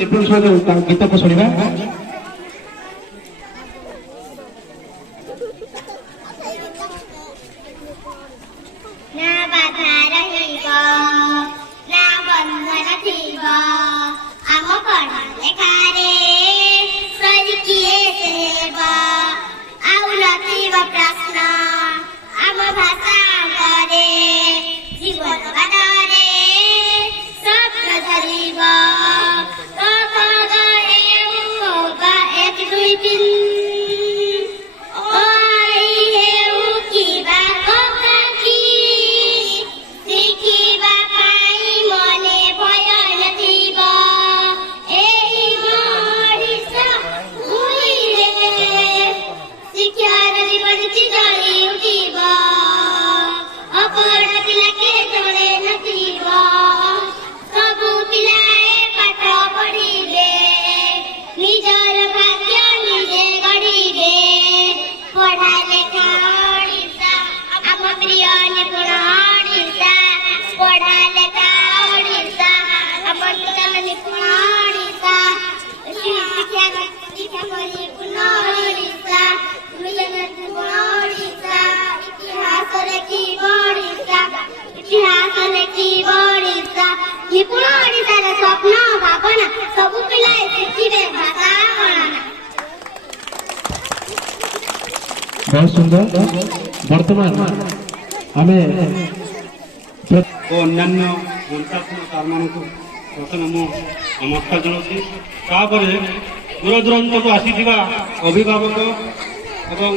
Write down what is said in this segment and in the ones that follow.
ନିପୁଣ ସହିତ ଗୀତକୁ ଶୁଣିବା। ନା ବାଧା ରହିବ ନା ବନ୍ଧନ ଥିବ ଆମ ପଢ଼ା ଲେଖାରେ କିଏ ହେବ ଆଉ ନଥିବ ପ୍ରଶ୍ନ ଆମ ଭାଷା ଉପରେ ଜୀବନ ବାଟରେ ସ୍ୱପ୍ନ ଧରିବ ଏକ ଦୁଇ ତିନି ନିପୁଣ ଓଡ଼ିଶାର ସ୍ୱପ୍ନ ଭାବନା ସବୁ ପିଲାଏ ଶିଖିବେ ଭାଷା ଗଣନା। ବହୁତ ସୁନ୍ଦର। ବର୍ତ୍ତମାନ ଆମେ ଅନ୍ୟାନ୍ୟ ମନ୍ତ୍ରାସନ ସାର୍ମାନଙ୍କୁ ପ୍ରଥମେ ମୁଁ ନମସ୍କାର ଜଣାଉଛି। ତାପରେ ଦୂରଦୂରାନ୍ତରୁ ଆସିଥିବା ଅଭିଭାବକ ଏବଂ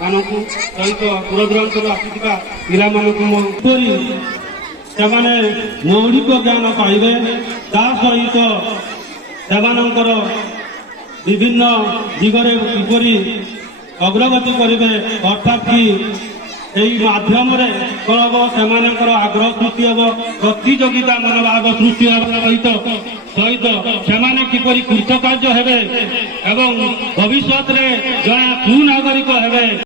ମାନଙ୍କୁ ସହିତ ଦୂରଦୂରାନ୍ତରୁ ଆସିଥିବା ପିଲାମାନଙ୍କୁ ମୁଁ ସେମାନେ ମୌଳିକ ଜ୍ଞାନ ପାଇବେ, ତା ସହିତ ସେମାନଙ୍କର ବିଭିନ୍ନ ଦିଗରେ କିପରି ଅଗ୍ରଗତି କରିବେ, ଅର୍ଥାତ୍ କି ଏହି ମାଧ୍ୟମରେ କ'ଣ ହେବ ସେମାନଙ୍କର ଆଗ୍ରହ ସୃଷ୍ଟି ହେବ, ପ୍ରତିଯୋଗିତା ମନୋଭାବ ସୃଷ୍ଟି ହେବା ସହିତ ସେମାନେ କିପରି କୃତକାର୍ଯ୍ୟ ହେବେ ଏବଂ ଭବିଷ୍ୟତରେ ଜଣେ ସୁନାଗରିକ ହେବେ।